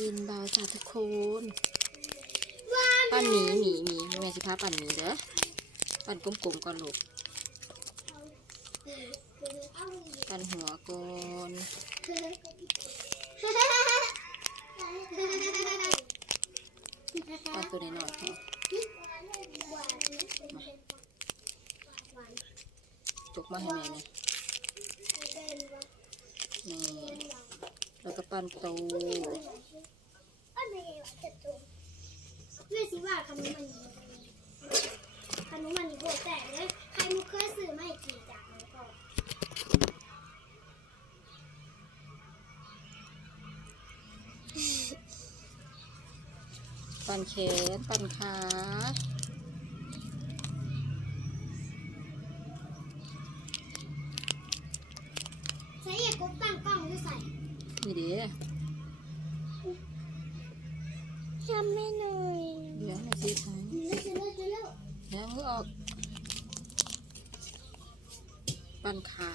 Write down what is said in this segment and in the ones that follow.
ดินเบาจ้าทุกคนปั้นหมีหมีหมีแม่สิพาปั้นหมีเด้อปั้นกลมๆก่อนลูกปั้นหัวก่อนปั้นตัวน้อยๆพอจกมาให้แม่เนี่ยนี่แล้วก็ปั้นโต เรื่องสิว่าขนมมันขนมมันโบแตกเลยใครมุกเคยซื้อไม่กี่จากมันก็ปั้นแขนปันขาใช้เอกกบตั้งกล้องด้วยใส่นี่ด้ หน่อยเดี๋ยวม่สิใส่เลิกเลิกเลิกแล้วก็ออกปั้นขา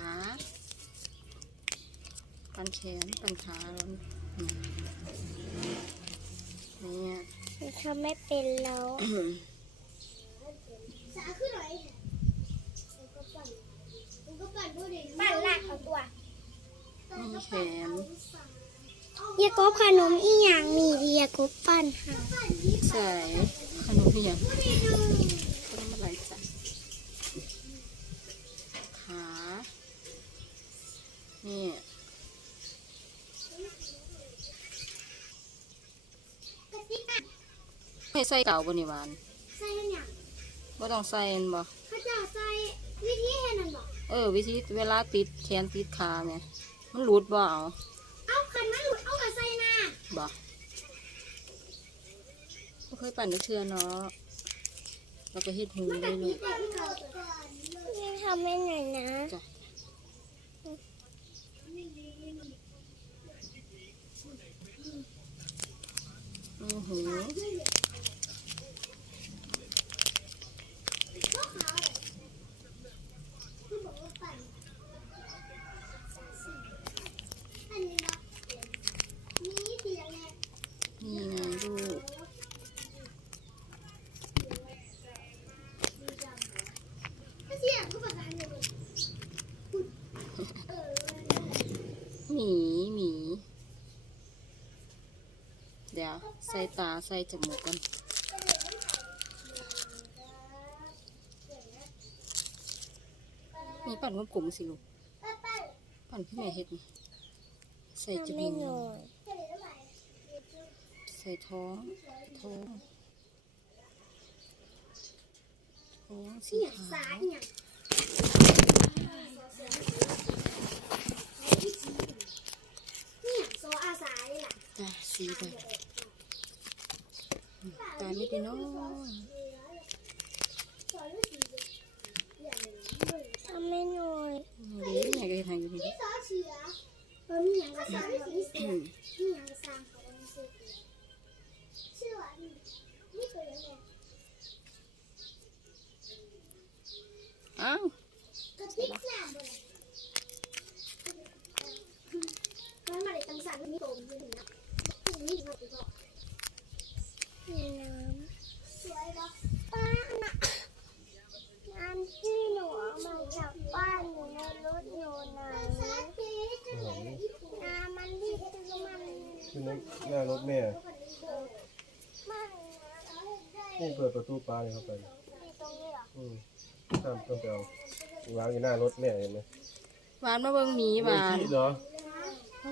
ปั้นแขน ปั้นขาแล้วเนี่ยทำไม่เป็นแล้วสาขึ้นหน่อยปั่นลากเอาตัวมีแขน เยกบขนมอีหยังมีเยกบปั่นค่ะใส่ขนมเพียงขนมอะไรจ้ะขานี่ให้ใส่เก่าบนนี่หวานใส่ยังบ่ต้องใส่แม่นบ่ข้าเจ้าใส่วิธีให้นั่นบอกเออ วิธีเวลาติดแขนติดขาเนี่ยมันหลุดบ่เอาเอาคันมันหลุด บ่บ่เคยปั่นเทือเนาะเราก็เฮ็ดหูเลยลูกนี่ทำไม่หน่อยนะ จ้ะอือหือ อันนี้เนาะนี่เสียงไง นี่ไงลูก ถ้าเสียงก็ภาษาอังกฤษเออ หมีหมี เดี๋ยว ใส่ตาใส่จมูกกันนี่ปั่นกลมสิลูก ปั่นขึ้นมาเฮ็ดนี่ใส่จมูกใส่ท้องท้องท้องสีขาว เนี่ยเนี่ยโซอาสาเลยล่ะ ตาสีแบบตาไม่ได้น้อยทำไม่หน่อยนี่เดี๋ยวนี่ไงก็เฮ็ดให้อยู่นี่ซอเชียเออมีอย่างกระซังมีเสียงมีอย่างกระซังเขาไม่เสียชื่อว่านี่ตัวยังไงอ้าว กระติกแสบเลยมันมาได้ตั้งสารมีโตมีถึงนะนี่มาอีกแล้วนี่น้ำสวยปะป้าน่ะน้ำที่หนูเอามาจากบ้านหนูในรถหนูไหนน้ำมันรีบคือมัน คือในหน้ารถแม่ มั นนี่เปิดประตูปลาเลยเข้าไปมีตรงนี้เหรออืมตามต้องไปเอาวางอยู่หน้ารถแม่เห็นไหมหวานมาเบิ่งหมีหวานไม่คิดเหรอ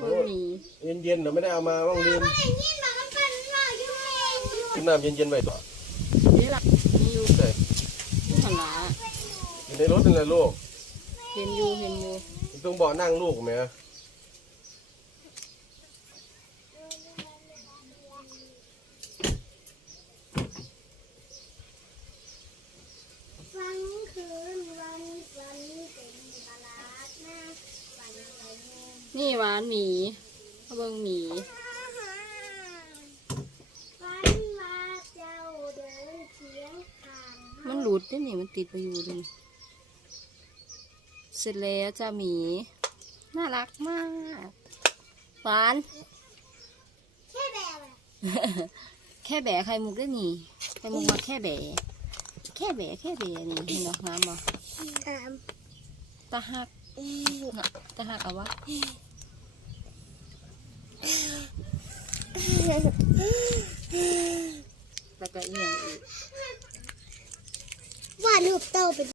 มาเบิ่งหมีเย็นเย็นๆเราไม่ได้เอามาว่างลืมไอ้นี่มันก็เป็นว่าอยู่เองกินน้ำเย็นเย็นๆไว้ต่อนี่ล่ะนี่อยู่ใช่ที่หันหลาอยู่ในรถนั่นแหละลูกเห็นอยู่เห็นอยู่อยู่ตรงเบาะนั่งลูกไหม นี่หวานหมีมาเบิ่งหมีมันหลุดได้นี่มันติดไปอยู่ดิเสร็จแล้วจ้าหมี น่ารักมากหวานแค่แบะแค่แบะไข่มุกได้หนี่ไข่มุกมาแค่แบะแค่แบะแค่แบะนี่เห็นดอกน้ำบ่ตาหักตาหักเอาวะ แล้วก็อีกอย่างอีก วาดรูปเต้าเป็น